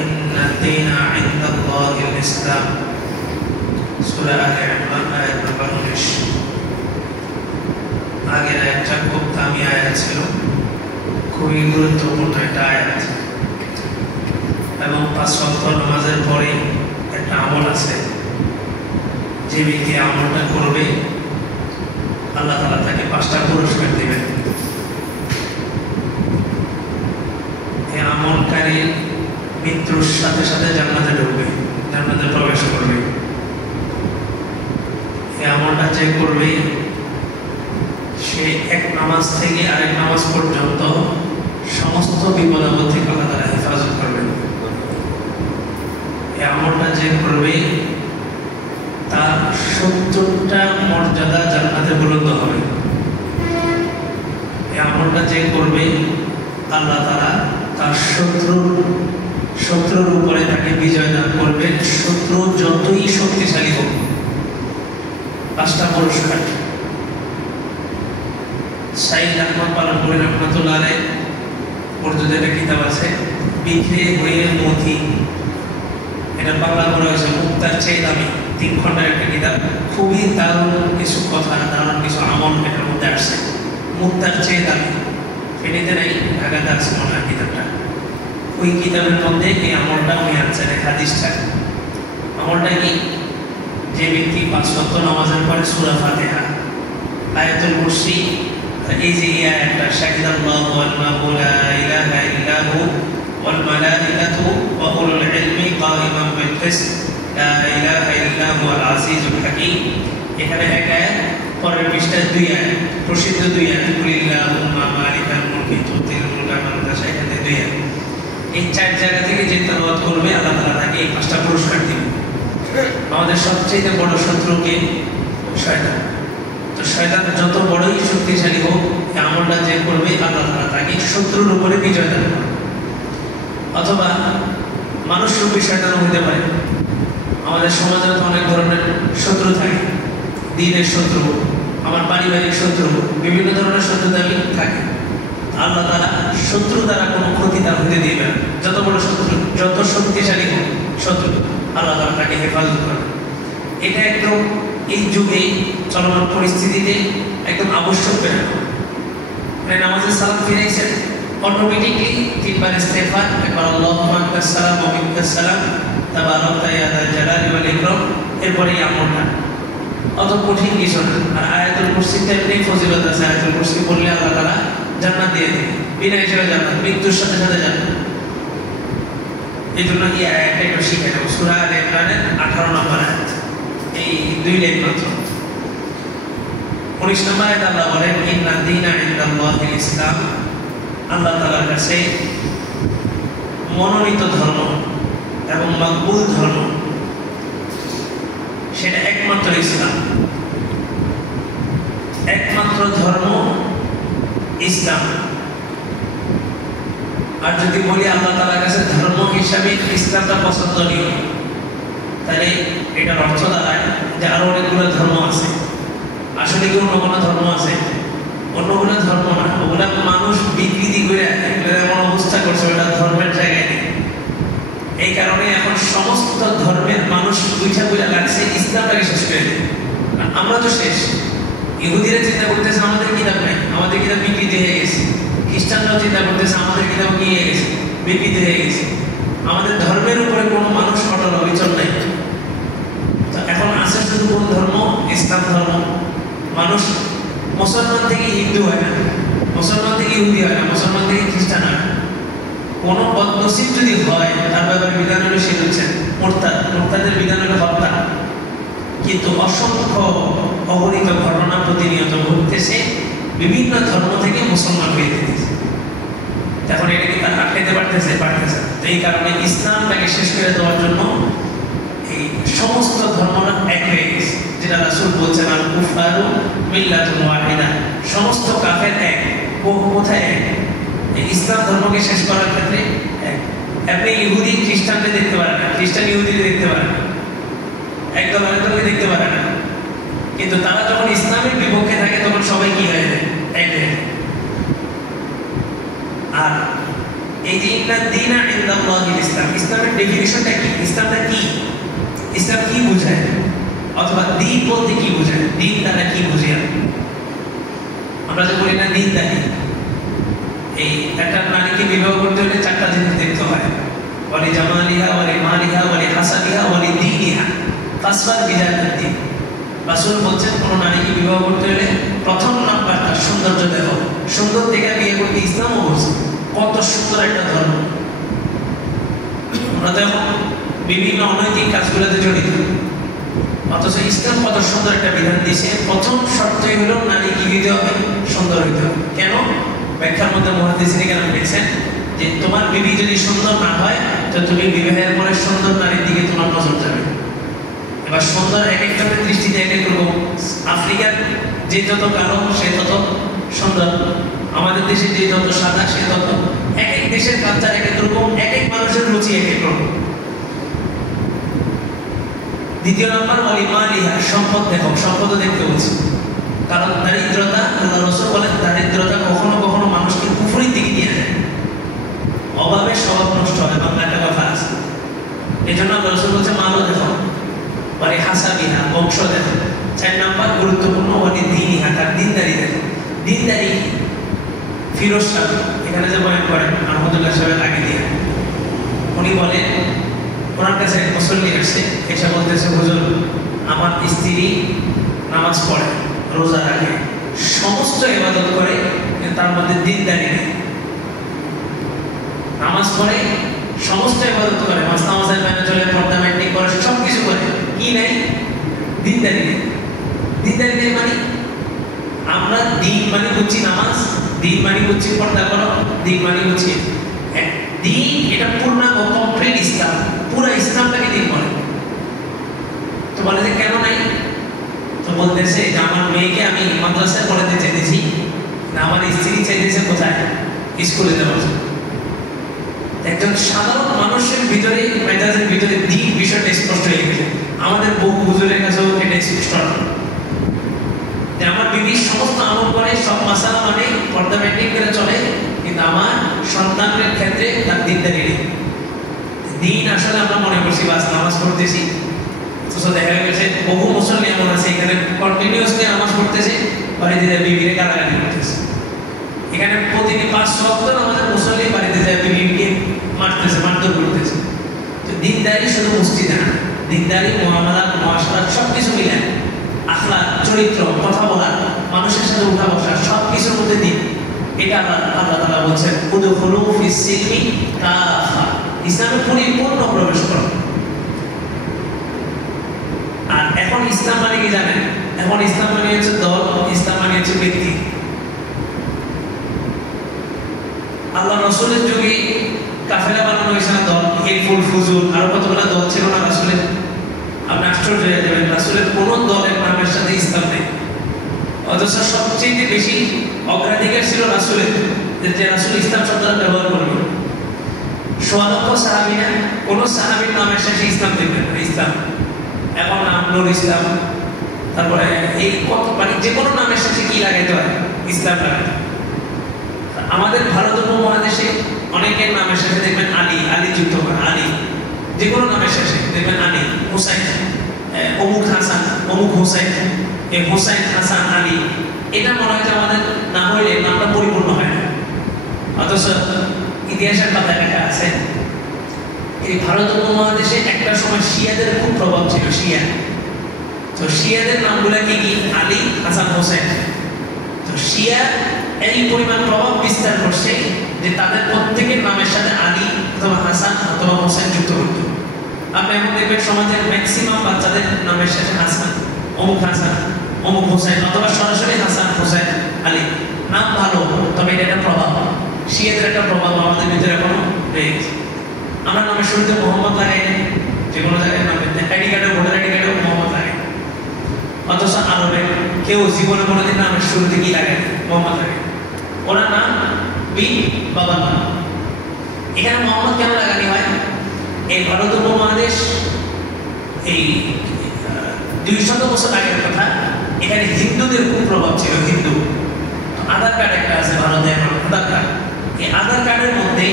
ইন্না দীনা ইনদাল্লাহিল ইসলাম, সূরা আলে ইমরান আয়াত নম্বর 19। আগের আয়াতটা খুব দামি আয়াত ছিল, খুবই গুরুত্বপূর্ণ একটা আয়াত। এবং 5 ওয়াক্ত নামাজের পরে একটা আমল আছে, যে ব্যক্তি আমলটা করবে আল্লাহ তাআলা তাকে 5টা পুরস্কার দিবেন। এই আমলকারী মৃত্যুর সাথে সাথে জান্নাতে ঢুকবে, জান্নাতে প্রবেশ করবে। এই আমলটা যে করবে সে এক নামাজ থেকে আরেক নামাজ পর্যন্ত সমস্ত বিপদ আপদ থেকে আল্লাহ তাআলা হেফাজত করবেন। এই আমলটা যে করবে তার 70টা মর্যাদা জান্নাতে বুলন্দ হবে। এই আমলটা যে করবে আল্লাহ তাআলা তার শত্রুর উপরে তাকে বিজয় দান করবেন, শত্রু যতই শক্তিশালী হোক। 5টা পুরস্কার। সাইদ আহমদ পালনপুরি রহমাতুল্লাহ আলাইহি উর্দুতে একটা কিতাব আছে, বিখরে হয়ে মতি, এটা বাংলা করা হয়েছে মুক্তার চেয়ে দামি, 3 খণ্ডের একটা কিতাব। খুবই দারুণ কিছু কথা, দারুণ কিছু আমল এটার মধ্যে আসছে। মুক্তার চেয়ে দামি, ফেনীতে নাই, ঢাকাতে আছে মনে হয় কিতাবটা। ওই কিতাবের মধ্যে এই আমলটা উনি আনছেন, এক হাদিসটা। আমলটা কি? যে ব্যক্তি 5 ওয়াক্ত নামাজের পরে সূরা ফাতিহা, আয়াতুল কুরসি, এই যে আয়াতটা, শাহিদাল্লাহু আন্নাহু লা ইলাহা ইল্লা হু ওয়াল মালাইকাতু ওয়া উলুল ইলমি কাইমান বিল কিসত লা ইলাহা ইল্লা হুয়াল আজিজুল হাকীম, এখানে এক আয়াত, পরের পৃষ্ঠায় 2 আয়াত, প্রসিদ্ধ 2 আয়াত, কুলিল্লাহুম্মা মালিকাল মুলকি তুতিল মুলকা মান তাশা, এখানে 2 আয়াত। এই 4 জায়গা থেকে যে তেলাওয়াত করবে আল্লাহ তাআলা তাকে এই 5টা পুরস্কার দিবেন। আমাদের সবচেয়ে বড় শত্রুকে শয়তান। তো শয়তান যত বড়ই শক্তিশালী হোক, এই আমলটা যে করবে আল্লাহ তাআলা তাকে শত্রুর উপরে বিজয় দান করবে। অথবা মানুষ রূপী শয়তান হতে পারে। আমাদের সমাজে তো অনেক ধরনের শত্রু থাকে, দ্বীনের শত্রু, আমার পারিবারিক শত্রু, বিভিন্ন ধরনের শত্রুতামি থাকে। আল্লাহ তাআলা শত্রু দ্বারা কোনো ক্ষতি তার হতে দিবে না। যত বড় শত্রু, যত শক্তিশালী হোক শত্রু, আল্লাহ তাআলা তাকে হেফাজত করবে। এটা একদম এই যুগে চলমান পরিস্থিতিতে একদম আবশ্যক ব্যাপার। মানে নামাজের সালাম ফিরাইছেন, অটোমেটিকলি 3 বার ইস্তেগফার, একবার আল্লাহুম্মা আনতাস সালাম ওয়া মিনকাস সালাম তাবারাকতা ইয়া যাল জালালি ওয়াল ইকরাম, এরপরে এই আমলটা। অত কঠিন কিছু না। আর আয়াতুল কুরসিতে এমনি ফজিলত আছে, আয়াতুল কুরসি পড়লে আল্লাহ তাআলা জান্নাত দিয়ে দেবে, বিনা হিসাবে জান্নাত, মৃত্যুর সাথে সাথে জান্নাত। এই জন্য এই আয়াতটা একটু শিখে নেব। সূরা আলে ইমরানের 18 নম্বর আয়াত, এই 2 লাইন মাত্র। 19 নম্বর আয়াতে আল্লাহ বলেন, ইন্না দীনা ইনদাল্লাহিল ইসলাম, আল্লাহ তাআলার কাছে মনোনীত ধর্ম এবং মকবুল ধর্ম সেটা একমাত্র ইসলাম। একমাত্র ধর্ম ইসলাম। আর যদি বলি আল্লাহ তাআলার কাছে ধর্ম হিসাবে ইসলামটা পছন্দনীয়, তাহলে এটার অর্থ দাঁড়ায় যে আরো অনেকগুলো ধর্ম আছে। আসলে কি অন্য কোনো ধর্ম আছে? অন্য কোনো ধর্ম না, ওগুলা মানুষ বিকৃতি করে এমন অবস্থা করছে, ওটা ধর্মের জায়গায় নেই। এই কারণে এখন সমস্ত ধর্মের মানুষ বুঝা লাগছে ইসলামটাকে শেষ করে দেয়। আমরা তো শেষ। ইহুদিরা চিন্তা করতেছে আমাদের কিতাব নাই, আমাদের কিতাব বিকৃতি হয়ে গেছে। খ্রিস্টানরাও চিন্তা করতেছে আমাদের কিতাব কি হয়ে গেছে, বিকৃতি হয়ে গেছে। আমাদের ধর্মের উপরে কোনো মানুষ অটল অবিচল নাই। তো এখন আছে শুধু কোন ধর্ম? ইসলাম ধর্ম। মানুষ মুসলমান থেকে হিন্দু হয় না, মুসলমান থেকে ইহুদি হয় না, মুসলমান থেকে খ্রিস্টান হয় না। কোনো বদনসিব যদি হয় তার ব্যাপারে বিধান হলো সে হচ্ছে মুরতাদ, মুরতাদের বিধান হলো হত্যা। কিন্তু অসংখ্য অগণিত ঘটনা প্রতিনিয়ত ঘটতেছে, বিভিন্ন ধর্ম থেকে মুসলমান হয়ে যেতেছে। এখন এটাকে তার আটকাতে পারতেছে? তো এই কারণে ইসলামটাকে শেষ করে দেওয়ার জন্য এই সমস্ত ধর্মরা এক হয়ে গেছে, যেটা রাসূল বলছেন আল কুফারু মিল্লাতুন ওয়াহিদা, সমস্ত কাফের এক। কোথায় এক? এই ইসলাম ধর্মকে শেষ করার ক্ষেত্রে এক। আপনি ইহুদি খ্রিস্টানকে দেখতে পারেন না, খ্রিস্টান ইহুদিকে দেখতে পারেন না, একদল আরেকদলকে দেখতে পারে না। কিন্তু তারা যখন ইসলামের বিপক্ষে থাকে তখন সবাই কি হয়ে যায়? এক হয়ে যায়। আর এই যে ইন্না দীনা ইনদাল্লাহিল ইসলাম, ইসলামের ডেফিনিশনটা কি? ইসলামটা কি? ইসলাম কি বোঝায়, অথবা দ্বীন বলতে কি বোঝায়, দ্বীন দ্বারা কি বুঝি আমরা যে বলি না দ্বীনদারি। এই একটা নারীকে বিবাহ করতে হলে চারটা জিনিস দেখতে হয়, ওয়ালি জামালিহা ওয়ালি মালিহা ওয়ালি হাসাবিহা ওয়ালি দীনিহা ফাসফার বিযাতিদ দ্বীন। রাসূল বলছেন কোন নারীকে বিবাহ করতে হলে প্রথম নাম্বার তার সৌন্দর্য দেখো। সুন্দর দেখে বিয়ে করতে ইসলামও বলছে। কত সুন্দর একটা ধর্ম। আমরা তো এখন বিভিন্ন অনৈতিক কাজগুলোতে জড়িত, অথচ ইসলাম কত সুন্দর একটা বিধান দিয়েছে। প্রথম শর্তই হলো নারী কি দিতে হবে? সুন্দর হইতে হবে। কেন? ব্যাখ্যার মধ্যে মুহাদ্দিসিনে কেরাম বলেছেন যে তোমার বিবি যদি সুন্দর না হয় তো তুমি বিবাহের পরে সুন্দর নারীর দিকে তোমার নজর যাবে। এবার সুন্দর এক একজনের দৃষ্টিতে এক এক রকম। আফ্রিকার যে যত কালো সে তত সুন্দর, আমাদের দেশে যে যত সাদা সে তত। এক এক দেশের কালচার এক এক রকম, এক এক মানুষের রুচি এক এক রকম। দ্বিতীয় নম্বর ওয়ালি মালিহা, সম্পদ দেখো। সম্পদও দেখতে বলছি, কারণ দারিদ্রতা, আল্লাহ রাসূল বলেন দারিদ্রতা কখনো কখনো মানুষকে কুফরির দিকে নিয়ে যায়। অভাবে স্বভাব নষ্ট হয়, বাংলা একটা কথা আছে। এই জন্য আল্লাহ রাসূল বলছে মালও দেখো, ওয়ালি হাসাবিহা, বংশ দেখো। 4 নম্বর গুরুত্বপূর্ণ ওয়ালি দীনিহা, তার দীনদারি দেখো। দীনদারি ফিরোজ শাহ এখানে যে বয়ান করেন আহমদুল্লাহ সাহেবের আগে দিয়ে, উনি বলেন ওনার কাছে এক মুসল্লি আসছে, এসে বলতেছে হুজুর আমার স্ত্রী নামাজ পড়ে, রোজা রাখে, সমস্ত ইবাদত করে, কিন্তু তার মধ্যে দীনদারি নেই। নামাজ পড়ে, সমস্ত ইবাদত করে, মাস নামাজের মেনে চলে, পর্দা মেনটেন করে, সব কিছু করে, কি নাই? দীনদারি নেই। দীনদারি নেই মানে আমরা দিন মানে বুঝছি নামাজ, দিন মানে বুঝছি পর্দা করো, দিন মানে বুঝছি দিন। এটা পূর্ণাঙ্গ কমপ্লিট ইসলাম, পুরো ইসলামটাকে দিন বলে। তো বলে যে কেন নাই? তো বলতেছে যে আমার মেয়েকে আমি মাদ্রাসায় পড়াতে চাইতেছি না, আমার স্ত্রী চাইতেছে কোথায়? স্কুলে দেওয়ার জন্য। একজন সাধারণ মানুষের ভিতরে, মেজাজের ভিতরে দিন বিষয়টা স্পষ্ট হয়ে গেছে। আমাদের বহু হুজুরের কাছেও এটা স্পষ্ট যে আমার বিবি সমস্ত আমল করে, সব মাসালা মানে, পর্দা মেনটেন করে চলে, কিন্তু আমার সন্তানের ক্ষেত্রে তার দীনদারি নেই। দিন আসলে আমরা মনে করছি বাস নামাজ পড়তেছি, তো দেখা গেছে বহু মুসল্লি এমন আছে এখানে কন্টিনিউয়াসলি নামাজ পড়তেছে, বাড়িতে যায় বিবিকে গালাগালি করতেছে। এখানে প্রতিদিন 5 ওয়াক্ত আমাদের মুসল্লি বাড়িতে যায় বিবিকে মারতেছে, মারধর করতেছে। তো দিনদারি শুধু মসজিদে না, দিনদারি মুআমালাত, মুআশারাত সবকিছু মিলে, আখলাক, চরিত্র, কথা বলা, মানুষের সাথে উঠা বসা, সব কিছুর মধ্যে দিন। এটা আল্লাহ তাআলা বলছেন উদখুলু ফিস সিলমি কাফা, ইসলামে পরিপূর্ণ প্রবেশ করো। আর এখন ইসলাম মানে কি জানেন? এখন ইসলাম মানে হচ্ছে দল, ইসলাম মানে হচ্ছে ব্যক্তি। আল্লাহ রাসূলের যুগে কাফেলা বানানো হয়েছে না দল, হেলফুল, ফুজুল, আরো কতগুলো দল ছিল না রাসূলের। আপনি আশ্চর্য হয়ে যাবেন, রাসূলের কোনো দলের নামের সাথে ইসলাম নেই, অথচ সবচেয়ে বেশি অগ্রাধিকার ছিল রাসূলের, যে রাসূল ইসলাম শব্দটা ব্যবহার করবে। 100 লক্ষ সাহাবী না, কোনো সাহাবীর নামের সাথে ইসলাম দেখবেন না। ইসলাম এখন নাম নুর ইসলাম, তারপরে এই কত মানে যে কোনো নামের সাথে কি লাগাইতে হয়? ইসলাম লাগাইতে। আমাদের ভারত উপমহাদেশে অনেকের নামের সাথে দেখবেন আলী, আলী যুক্ত করেন, আলী, যে কোনো নামের শেষে দেখবেন আলী, হুসাইন, অমুক হাসান, অমুক হুসাইন, এই হুসাইন, হাসান, আলী। এটা মনে হয় যে আমাদের না হইলে নামটা পরিপূর্ণ হয় না। অথচ ইতিহাসের কথা লেখা আছে এই ভারত উপমহাদেশে একটা সময় শিয়াদের খুব প্রভাব ছিল, শিয়া। তো শিয়াদের নামগুলা কি কি? আলী, হাসান, হোসেন। তো শিয়া এই পরিমাণ প্রভাব বিস্তার করছে যে তাদের প্রত্যেকের নামের সাথে আলী অথবা হাসান অথবা হোসেন যুক্ত করত। আপনি এখন দেখবেন সমাজের ম্যাক্সিমাম বাচ্চাদের নামের সাথে হাসান, অমুক হাসান, অমুক হোসেন, অথবা সরাসরি হাসান, হোসেন, আলী। নাম ভালো, তবে এটা একটা প্রভাব, শিয়াদের একটা প্রভাব আমাদের ভিতরে এখনো রয়ে গেছে। আমরা নামের শুরুতে মোহাম্মদ লাগাই না, যে কোনো জায়গায় নামে আইডি কার্ডে, ভোটার আইডি কার্ডেও মোহাম্মদ লাগাই। অথচ আরবে কেউ জীবনে কোনোদিন নামের শুরুতে কি লাগায়? মোহাম্মদ লাগায়। ওনার নাম বিন, বাবার নাম। এখানে মোহাম্মদ কেন লাগানি হয়? এই ভারত উপমহাদেশ এই 200 বছর আগের কথা, এখানে হিন্দুদের খুব প্রভাব ছিল। হিন্দু আধার কার্ড একটা আছে ভারতে, এখন আধার কার্ড, এই আধার কার্ডের মধ্যে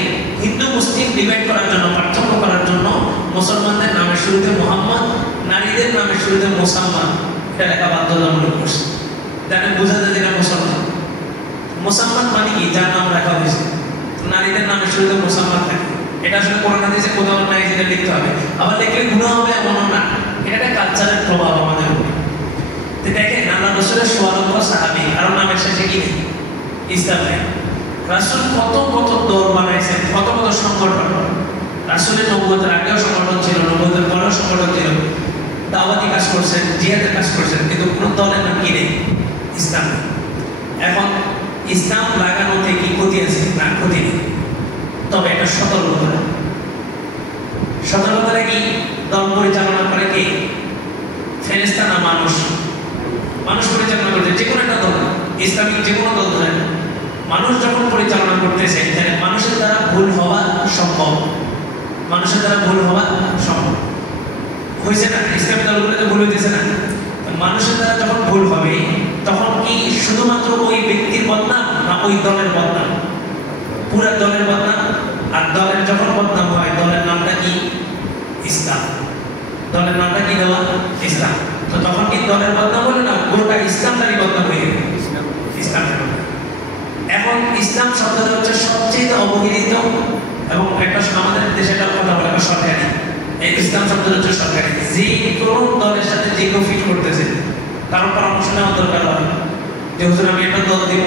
হিন্দু মুসলিম ডিভাইড করার জন্য, পার্থক্য করার জন্য মুসলমানদের নামের শুরুতে মোহাম্মদ, নারীদের নামের শুরুতে মুসাম্মদ এটা লেখা বাধ্যতামূলক করছে। তাহলে বোঝা যায় যেটা মুসলমান। মুসাম্মদ মানে কি? যার নাম রাখা হয়েছে। নারীদের নামের শুরুতে মুসাম্মদ থাকে, এটা আসলে কোরআন হাদিসে কোথাও নাই যেটা লিখতে হবে। আবার লিখলে গুনাহ হবে এমনও না, এটা একটা কালচারের প্রভাব আমাদের উপরে। তো দেখেন আল্লাহ রাসূলের ১৬ সাহাবী কারণ নামের শেষে কি নেই? ইসলাম নেই। রাসূল কত কত দল বানাইছেন, কত কত সংগঠন। রাসূলের নবুয়তের আগেও সংগঠন ছিল, নবুয়তের পরেও সংগঠন ছিল, দাওয়াতি কাজ করছেন, জিহাদের কাজ করছেন, কিন্তু কোনো দলের নাম কি নেই? ইসলাম নেই। এখন ইসলাম লাগানোতে কি ক্ষতি আছে? না, ক্ষতি নেই, তবে এটা সতর্কতা। সতর্কতা কি? দল পরিচালনা করে কে? ফেরেশতা না মানুষ? মানুষ পরিচালনা করছে যে কোনো একটা দল, ইসলামিক যে কোনো দল ধরে। মানুষ যখন পরিচালনা করতেছে তাহলে মানুষের দ্বারা ভুল হওয়া সম্ভব, মানুষের দ্বারা ভুল হওয়া সম্ভব হয়েছে না? ইসলামী দলগুলোতে ভুল হইতেছে না? মানুষের দ্বারা যখন ভুল হবে তখন কি শুধুমাত্র ওই ব্যক্তির বদনাম না ওই দলের বদনাম? পুরা দলের বদনাম। আর দলের যখন বদনাম হয় দলের নামটা কি? ইসলাম। দলের নামটা কি দেওয়া? ইসলাম। তো তখন কি দলের বদনাম হলো না, গোটা ইসলামটারই বদনাম হয়ে গেল। ইসলাম এখন ইসলাম শব্দটা হচ্ছে সবচেয়ে অবহেলিত এবং একটা আমাদের দেশেটা কথা বলে সরকারি। এই ইসলাম শব্দটা হচ্ছে সরকারি। যে কোনো দলের সাথে যে কেউ ফিট করতেছে কারণ পরামর্শ নেওয়া দরকার হয় যে হুজুর আমি একটা দল দিব,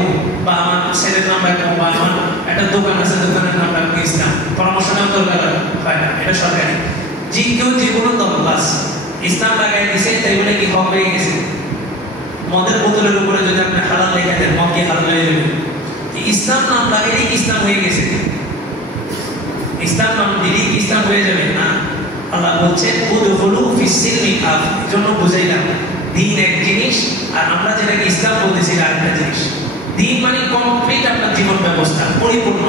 বা আমার ছেলের নাম রাখবো, বা আমার একটা দোকান আছে দোকানের নাম রাখবো ইসলাম, পরামর্শ নেওয়া দরকার হয় না, এটা সরকারি। যে কেউ যে কোনো দল বাস ইসলাম লাগাই দিছে তাই বলে কি হক হয়ে গেছে? মদের বোতলের উপরে যদি আপনি হালাল লেখা দেন মদ কি হালাল হয়ে যাবে? ইসলাম নাম লাগাইলেই ইসলাম হয়ে গেছে? ইসলাম নাম দিলেই ইসলাম হয়ে যাবে না। আল্লাহ বলছেন উদখুলু ফিস সিলমি কাফ, এজন্য বুঝাইলাম দ্বীন এক জিনিস আর আমরা যেটাকে ইসলাম বলতেছি আরেকটা জিনিস। দ্বীন মানে কমপ্লিট আপনার জীবন ব্যবস্থা, পরিপূর্ণ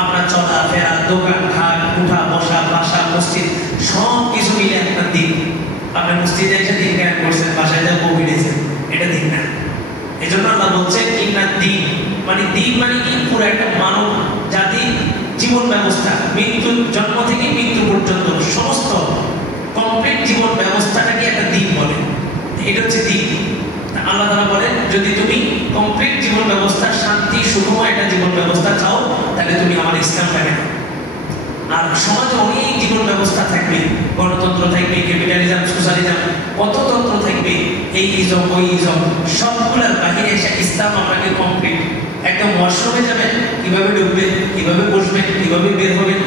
আপনার চলাফেরা, দোকান ঘাট, উঠা বসা, বাসা, মসজিদ সব কিছু মিলে আপনার দ্বীন। আপনার মসজিদে এসে দ্বীন কায়েম করছেন, বাসায় যা বউ ফিরেছেন, এটা দ্বীন না। এই জন্য আল্লাহ বলছেন ইন্না দ্বীন মানে দ্বীন মানে কি? পুরো একটা মানব জাতির জীবন ব্যবস্থা, মৃত্যু জন্ম থেকে মৃত্যু পর্যন্ত সমস্ত কমপ্লিট জীবন ব্যবস্থাটাকে একটা দ্বীন বলে। এটা হচ্ছে দ্বীন। আল্লাহ তাআলা বলেন যদি তুমি কমপ্লিট জীবন ব্যবস্থা, শান্তি সুখময় একটা জীবন ব্যবস্থা চাও তাহলে তুমি আমার ইসলামটাকে নাও। আর সমাজে অনেক জীবন ব্যবস্থা থাকবে, গণতন্ত্র থাকবে, ক্যাপিটালিজম, সোশ্যালিজম, কত তন্ত্র থাকবে, এই ইজম ওই ইজম, সবগুলোর বাহিরে এসে ইসলাম আপনাকে কমপ্লিট। একদম ওয়াশরুমে যাবেন কিভাবে ঢুকবেন, কিভাবে বসবেন, কিভাবে বের হবেন,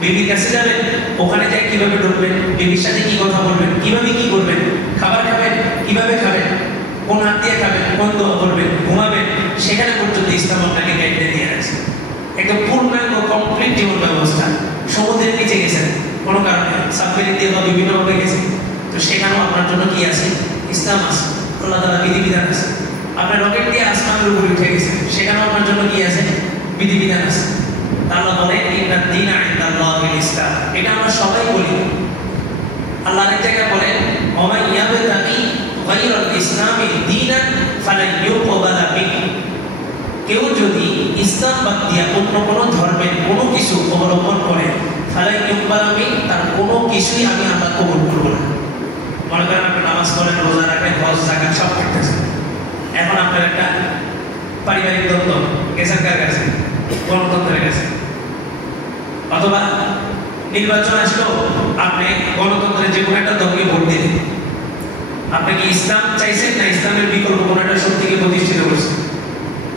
বেবির কাছে যাবেন ওখানে যাই কিভাবে ঢুকবেন, বেবির সাথে কি কথা বলবেন, কিভাবে কি করবেন, খাবার খাবেন কিভাবে খাবেন, কোন হাত দিয়ে খাবেন, কোন দোয়া করবেন, ঘুমাবেন, সেখানে পর্যন্ত ইসলাম আপনাকে গাইডলাইন দিয়ে আছে। একদম পূর্ণাঙ্গ কমপ্লিট জীবন ব্যবস্থা। সমুদ্রের নিচে গেছেন কোনো কারণে, সাবমেরিন দিয়ে বা বিভিন্নভাবে গেছেন, তো সেখানেও আপনার জন্য কি আছে? ইসলাম আছে, আল্লাহ তাআলা বিধিবিধান আছে। আপনার রকেট দিয়ে আসমানের উপরে উঠে গেছেন, সেখানেও আপনার জন্য কি আছে? বিধিবিধান আছে। আল্লাহ বলেন ইন্না দ্বীনা ইনদাল্লাহিল ইসলাম, এটা আমরা সবাই বলি। আল্লাহ এক জায়গায় বলেন ওয়া ইয়াবতাগি গায়রাল ইসলামি দীনান ফালান ইউকবালা মিনহু, কেউ যদি ইসলাম বাদ দিয়ে অন্য কোনো ধর্মের কোনো কিছু অবলম্বন করে ফালান ইউকবালা মিনহু, তার কোনো কিছুই আমি আল্লাহ কবুল করব না। মনে করেন আপনি নামাজ পড়েন, রোজা রাখেন, হজ যাকাত সব করতেছেন, এখন আপনার একটা পারিবারিক দ্বন্দ্ব গেছেন কার কাছে? গণতন্ত্রের কাছে। অথবা নির্বাচন আসলো, আপনি গণতন্ত্রের যে কোনো একটা দলকে ভোট দিলেন, আপনি কি ইসলাম চাইছেন না ইসলামের বিকল্প কোনো একটা শক্তিকে প্রতিষ্ঠিত করছেন?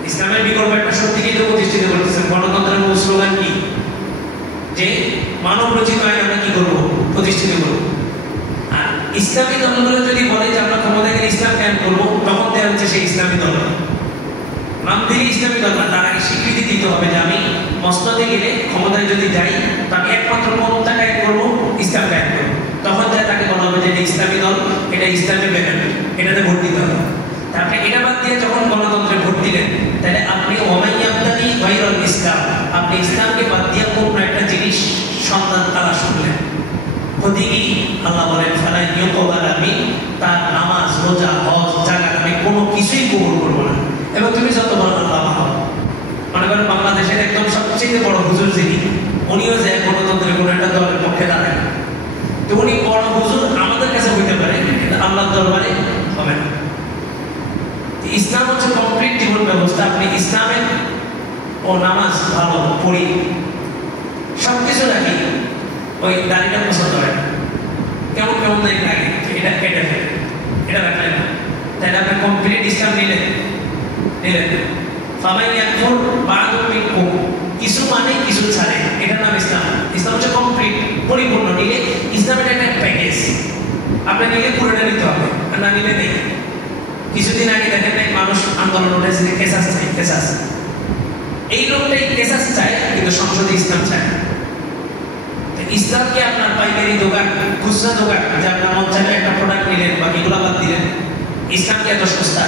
ইসলামের বিকল্প একটা শক্তিকে তো প্রতিষ্ঠিত করতেছেন। গণতন্ত্রের মূল স্লোগান কি? যে মানব রচিত আইন আমরা কি করবো? প্রতিষ্ঠিত করবো। আর ইসলামী দলগুলো যদি বলে যে আমরা ক্ষমতাকে ইসলাম কায়েম করবো, তখন দেওয়া হচ্ছে সেই ইসলামী দল। নাম দিলে ইসলামী দল না, তার আগে স্বীকৃতি দিতে হবে যে আমি মসনদে গেলে, ক্ষমতায় যদি যাই, তো আমি একমাত্র ক্ষমতা কায়েম করবো, ইসলাম কায়েম করবো। তখন যায় তাকে বলা হবে যে এটা ইসলামী দল, এটা ইসলামী ব্যানার, এটাতে ভোট দিতে হবে। তারপরে এটা বাদ দিয়ে যখন গণতন্ত্রে ভোট দিলেন, তাহলে আপনি ওমাইয়াবতাগি গায়রাল ইসলাম, আপনি ইসলামকে বাদ দিয়ে কোন একটা জিনিস সন্ধান তালাশ করলেন। ক্ষতি কি? আল্লাহ বলেন ফালান ইউকবালা মিনহু, তার নামাজ, রোজা, হজ, যাকাত আমি কোনো কিছুই কবুল করবো না। এবং তুমি যত বড় আল্লাহ, মনে করেন বাংলাদেশের একদম সবচেয়ে সবচেয়ে বড় হুজুর যিনি, উনিও যে গণতন্ত্রের কোনো একটা দলের পক্ষে দাঁড়ায়। তো উনি বড় হুজুর আমাদের কাছে হইতে পারে, কিন্তু আল্লাহর দরবারে হবে না। ইসলাম হচ্ছে কমপ্লিট জীবন ব্যবস্থা। আপনি ইসলামের ও নামাজ ভালো পড়ি, সবকিছু রাখি, ওই দাড়িটা পছন্দ হয় না, কেমন কেমন দাড়ি লাগে, এটা কেটে ফেলে, এটা রাখলেন না, তাহলে আপনি কমপ্লিট ইসলাম নিলেন কিছু মানে কিছু ছাড়ে, এটার নাম ইসলাম। ইসলাম হচ্ছে কমপ্লিট, পরিপূর্ণ। নিলে ইসলামের একটা প্যাকেজ, আপনি নিলে পুরোটা নিতে হবে, আর না নিলে নেই। কিছুদিন আগে দেখেন এক মানুষ আন্দোলন উঠেছে, কেসাস চাই, কেসাস। এই লোকটাই কেসাস চায়, কিন্তু সংসদে ইসলাম চায় না। ইসলামকে আপনার পাইকারি দোকান, খুচরা দোকান, যে আপনার মন চাইলে একটা প্রোডাক্ট নিলেন, বাকিগুলো বাদ দিলেন। ইসলামকে এত সস্তা,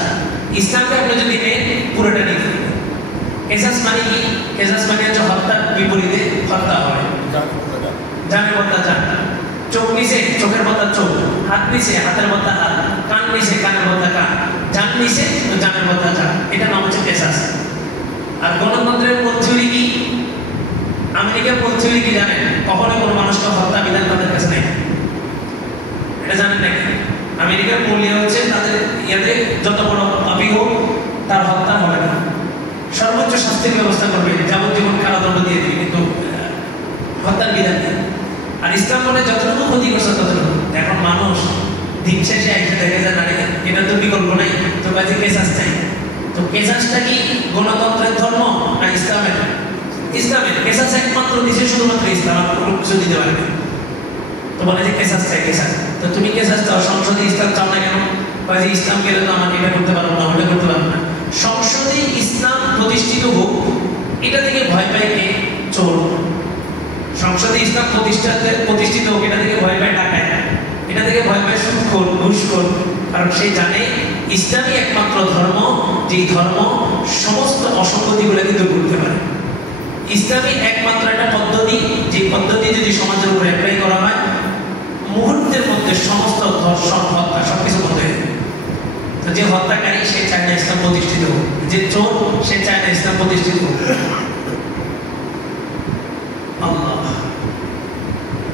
ইসলামকে আপনি যদি নেন পুরোটা নিতে হবে। কেসাস মানে কি? কেসাস মানে হচ্ছে হত্যার বিপরীতে হত্যা হয়, জানের বদলা জান। চোখ নিচে চোখের বদলা চোখ, হাত নিচে হাতের বদলা হাত, কান নিচে কানের বদলা কান, জান নিচে জানের বদলা জান। এটা নাম হচ্ছে কেসাস। আর গণতন্ত্রের পদ্ধতি কি? আমেরিকার পদ্ধতি কি জানেন? কখনো কোনো মানুষকে হত্যা বিধান তাদের কাছে নেই, এটা জানেন নাকি? আমেরিকার মূল্য হচ্ছে তাদের ইয়াতে যত বড় পাপী হোক তার হত্যা হবে না, সর্বোচ্চ শাস্তির ব্যবস্থা করবে, যাবজ্জীবন কারাদণ্ড দিয়ে দিবে, কিন্তু হত্যার বিধান নেই। আর ইসলাম বলে যতটুকু ক্ষতি করছে ততটুকু। এখন মানুষ দিন শেষে একসাথে দেখে যায় না, এটা তো বিকল্প নাই, তো কাজে কেসাস চাই। তো কেসাসটা কি গণতন্ত্রের ধর্ম না ইসলামের? ইসলামের। কেসাস একমাত্র দিছে শুধুমাত্র ইসলাম, আর কোনো কিছু দিতে পারবে। তো বলে যে কেসাস চাই, কেসাস। তো তুমি কেসাস চাও, সংসদে ইসলাম চাও না কেন? কাজে ইসলাম গেলে তো আমাকে এটা করতে পারবো না, ওটা করতে পারবো না। সংসদে ইসলাম প্রতিষ্ঠিত হোক, এটা থেকে ভয় পায় কে? চোর। সংসদে ইসলাম প্রতিষ্ঠিত হোক, এটা থেকে ভয় পায় ডাকাত, এটা থেকে ভয় পায় সুদখোর, ঘুষখোর। কারণ সে জানে ইসলামই একমাত্র ধর্ম, যেই ধর্ম সমস্ত অসঙ্গতিগুলো কিন্তু করতে পারে। ইসলামী একমাত্র একটা পদ্ধতি, যে পদ্ধতি যদি সমাজের উপর অ্যাপ্লাই করা হয়, মুহূর্তের মধ্যে সমস্ত ধর্ষণ, হত্যা সবকিছু বন্ধ হয়ে যাবে। তো যে হত্যাকারী সে চায় না ইসলাম প্রতিষ্ঠিত হোক, যে চোর সে চায় না ইসলাম প্রতিষ্ঠিত হোক। আল্লাহ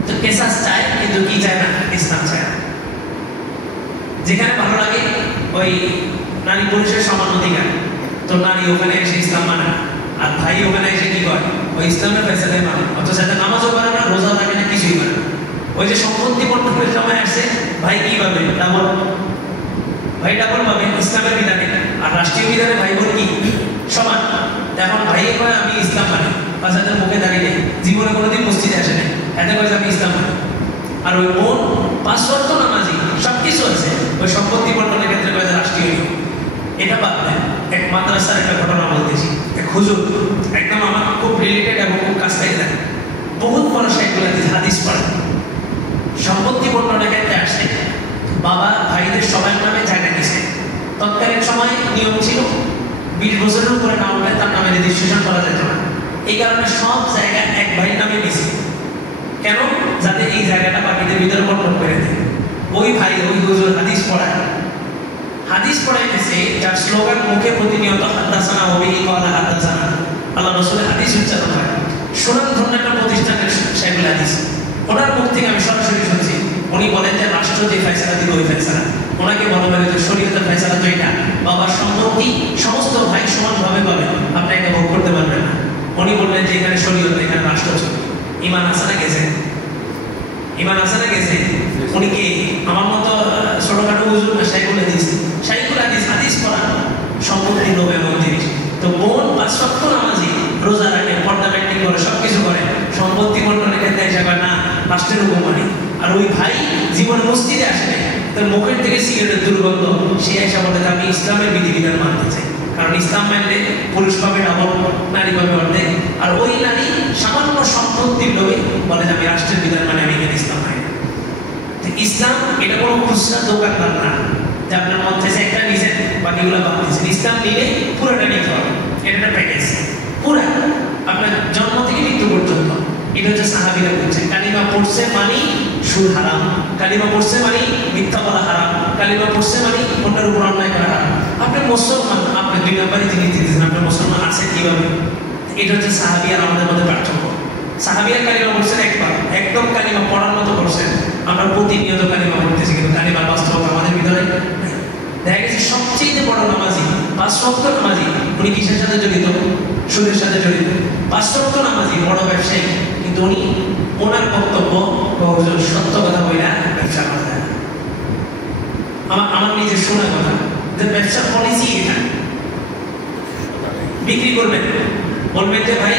তো কেসাস চায়, কিন্তু কি চায় না? ইসলাম চায় না। যেখানে ভালো লাগে ওই নারী পুরুষের সমান অধিকার, তো নারী ওখানে এসে ইসলাম মানে, আর ভাই ওখানে এসে কি করে? ওই ইসলামের ফেসালে মানে, অথচ সাথে নামাজও করে না, রোজা থাকে না, কিছুই করে না। ওই যে সম্পত্তি বন্টনের সময় আসছে, ভাই কি পাবে? ডাবল, ভাই ডাবল পাবে ইসলামের বিধানে। আর রাষ্ট্রীয় বিধানে ভাই বোন কি সমান। এখন ভাই কয় আমি ইসলাম মানে, বাচ্চাদের মুখে দাঁড়িয়ে নেই, জীবনে কোনোদিন মসজিদে আসে নাই, এতে কয় আমি ইসলাম মানে। আর ওই বোন 5 ওয়াক্ত নামাজি, সবকিছু আছে, ওই সম্পত্তি বন্টনের ক্ষেত্রে কয় রাষ্ট্রীয়। এটা বাদ দেন, এক মাদ্রাসার একটা ঘটনা বলতেছি। এক হুজুর, একদম আমার খুব রিলেটেড এবং খুব কাছ থেকে দেয়, বহুত বড় সাইকেল হাদিস পড়ে। সম্পত্তি বন্টনের ক্ষেত্রে আসে, বাবা ভাইদের সবার নামে জায়গা নিছে। তৎকালীন সময় নিয়ম ছিল 20 বছরের উপরে না উঠলে তার নামে রেজিস্ট্রেশন করা যেত না। এই কারণে সব জায়গা এক ভাইয়ের নামে নিছে। কেন? যাতে এই জায়গাটা বাকিদের ভিতরে বন্টন করে দেয়। ওই ভাই ওই হুজুর হাদিস পড়াইতেছে, যার স্লোগান মুখে প্রতিনিয়ত হাদাসানা ওবিহি ক্বালা হাদাসানা, আল্লাহ রাসূলের হাদিস উচ্চারণ হয়। সুনাম ধন্য একটা প্রতিষ্ঠানের শাইখুল হাদিস, ওনার মুখ থেকে আমি সরাসরি শুনছি। উনি বলেন যে রাষ্ট্র যে ফয়সালা দিল ওই ফয়সালা, ওনাকে বলা হয় যে শরীয়তের ফয়সালা তো এটা, বাবার সম্পত্তি সমস্ত ভাই সমানভাবে পাবে, আপনি এটা ভোগ করতে পারবেন না। উনি বললেন যে এখানে শরীয়ত, এখানে রাষ্ট্র চলে। ইমান আছে না গেছে? ইমান আছে না গেছে? উনি কি আমার মতো ছোটখাটো হুজুর না? শাইখুল হাদিস, হাদিস পড়া, সম্পত্তি লোভ এবং জিনিস। তো বোন 5 ওয়াক্ত নামাজি, রোজা রাখে, পর্দা মেইনটেইন করে, সবকিছু করে, সম্পত্তি বন্টনের ক্ষেত্রে এসে করে না রাষ্ট্রের হুকুম মানে। আর ওই ভাই জীবনে মসজিদে আসে নাই, তার মুখের থেকে সিগারেটের দুর্গন্ধ, সে এসে বলে যে আমি ইসলামের বিধিবিধান মানতে চাই। কারণ ইসলাম মানলে পুরুষ পাবে ডাবল, নারী পাবে অর্ধেক। আর ওই নারী সামান্য সম্পত্তির লোভে বলে যে আমি রাষ্ট্রের বিধান মানে, আমি এখানে ইসলাম মানি। ইসলাম এটা কোনো খুচরা দোকানদার না, যে আপনার মধ্যে একটা নিছেন বাকিগুলো বাদ দিচ্ছেন। ইসলাম নিলে পুরোটা নিতে হবে, এটা একটা প্যাকেজ পুরা, আপনার জন্ম থেকে মৃত্যু পর্যন্ত। এটা হচ্ছে সাহাবীরা বলছেন, কালিমা পড়ছে মানে সুদ হারাম, কালিমা পড়ছে মানে মিথ্যা বলা হারাম, কালিমা পড়ছে মানে অন্যের উপর অন্যায় করা হারাম। আপনি মুসলমান, আপনি 2 নম্বরে জিনিস দিতেছেন, আপনি মুসলমান আছেন কিভাবে? এটা হচ্ছে সাহাবী আর আমাদের মধ্যে পার্থক্য। সাহাবীরা কালিমা পড়ছেন একবার, একদম কালিমা পড়ার মতো করছেন। আমরা প্রতিনিয়ত কালিমা পড়তেছি, কিন্তু কালিমার বাস্তবতা আমাদের ভিতরে নাই। দেখা গেছে সবচেয়ে বড় নামাজি, 5 ওয়াক্ত নামাজি, উনি কিসের সাথে জড়িত? সুদের সাথে জড়িত। 5 ওয়াক্ত নামাজি, বড় ব্যবসায়ী, কিন্তু উনি ওনার বক্তব্য সত্য কথা বইলা ব্যবসা করা যায় না। আমার নিজের শোনা কথা, যে ব্যবসার পলিসি এটা, বিক্রি করবেন, বলবেন যে ভাই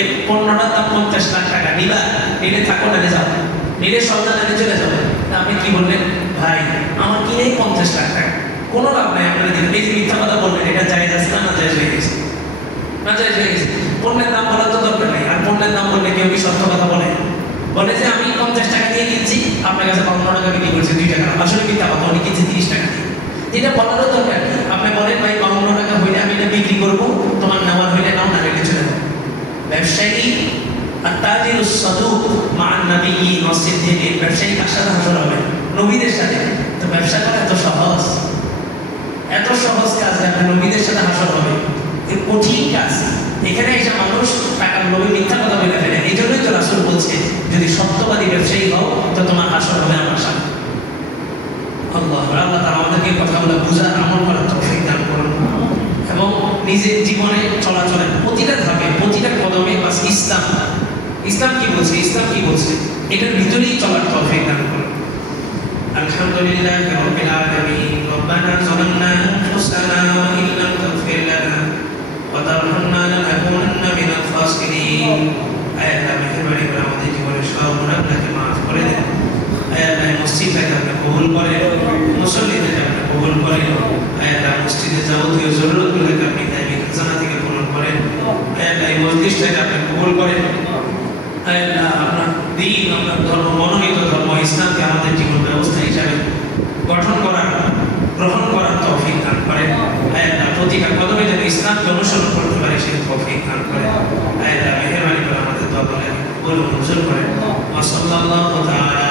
এই পণ্যটার দাম 50 লাখ টাকা, নিবা? নিলে থাকো, না যাও, নিলে সন্তান চলে যাবে। আপনি কি বললেন? ভাই আমার কিনেই 50 লাখ টাকা, কোনো লাভ নাই, আপনারা দিন। এই যে মিথ্যা কথা বলবেন, এটা জায়েজ আছে না? না জায়েজ হয়ে গেছে, না জায়েজ হয়ে গেছে। পণ্যের দাম বলার তো দরকার নেই। আর পণ্যের দাম বললে কেউ কি সত্য কথা বলে? বলে যে আমি 50 টাকা দিয়ে কিনছি, আপনার কাছে 52 টাকা বিক্রি করছি, 2 টাকা। আসলে মিথ্যা কথা, উনি কিনছে 30 টাকা দিয়ে। এটা বলারও দরকার নেই। আপনি বলেন ভাই 52 টাকা হইলে আমি এটা বিক্রি করবো, তোমার নেওয়ার হইলে নাও, না নিলে চলে যাও। ব্যবসায়ী আর তাজির সাদুক মান নবী মসজিদ থেকে ব্যবসায়ী কার সাথে হাসর হবে? নবীদের সাথে। তো ব্যবসা করা এত সহজ, এত সহজ কাজ, আপনি নবীদের সাথে হাসর হবে, এর কঠিন কাজ। এখানে এসে মানুষ টাকার লোভে মিথ্যা কথা বলে ফেলে। এই জন্যই তো রাসূল বলছে, যদি সত্যবাদী ব্যবসায়ী হও তো তোমার হাসর হবে আমার সাথে। আল্লাহ তাআলা আমাদেরকে কথাগুলো বুঝার, আমল করার তৌফিক দান করুন, এবং নিজের জীবনে চলাচলের প্রতিটা ধাপে, প্রতিটা কদমে বাস ইসলাম, ইসলাম কি বলছে, ইসলাম কি বলছে, এটার ভিতরেই চলার তৌফিক দান করুন। আলহামদুলিল্লাহি রাব্বিল আলামিন। রব্বানা যালামনা আনফুসানা ওয়া ইন লাম তাগফির লানা ওয়া তারহামনা লানাকুনান্না মিনাল খাসিরিন। আয় আল্লাহ, মেহেরবানি করে আমাদের জীবনের সব গুনাহগুলোকে মাফ করে দেন। আয় আল্লাহ, মসজিদটাকে আপনি কবুল করেন, মুসল্লিদেরকে আপনি কবুল করেন। আয় আল্লাহ, মসজিদের যাবতীয় জরুরতগুলোকে আপনি দায়িত্ব খাজানা থেকে পূরণ করেন। আয় আল্লাহ, এই মসজিদটাকে আপনি কবুল করেন। আয় আল্লাহ, আপনার দ্বীন, আপনার ধর্ম, মনোনীত ধর্ম ইসলামকে আমাদের জীবন ব্যবস্থা হিসাবে গঠন করার, গ্রহণ করার তৌফিক দান করেন। আয় আল্লাহ, প্রতিটা কদমে যেন ইসলামকে অনুসরণ করতে পারে সেই তৌফিক দান করেন। আয় আল্লাহ, মেহেরবানি করে আমাদের দোয়া করেন, বলুন, মঞ্জুর করেন। ওয়া সাল্লাল্লাহু তাআলা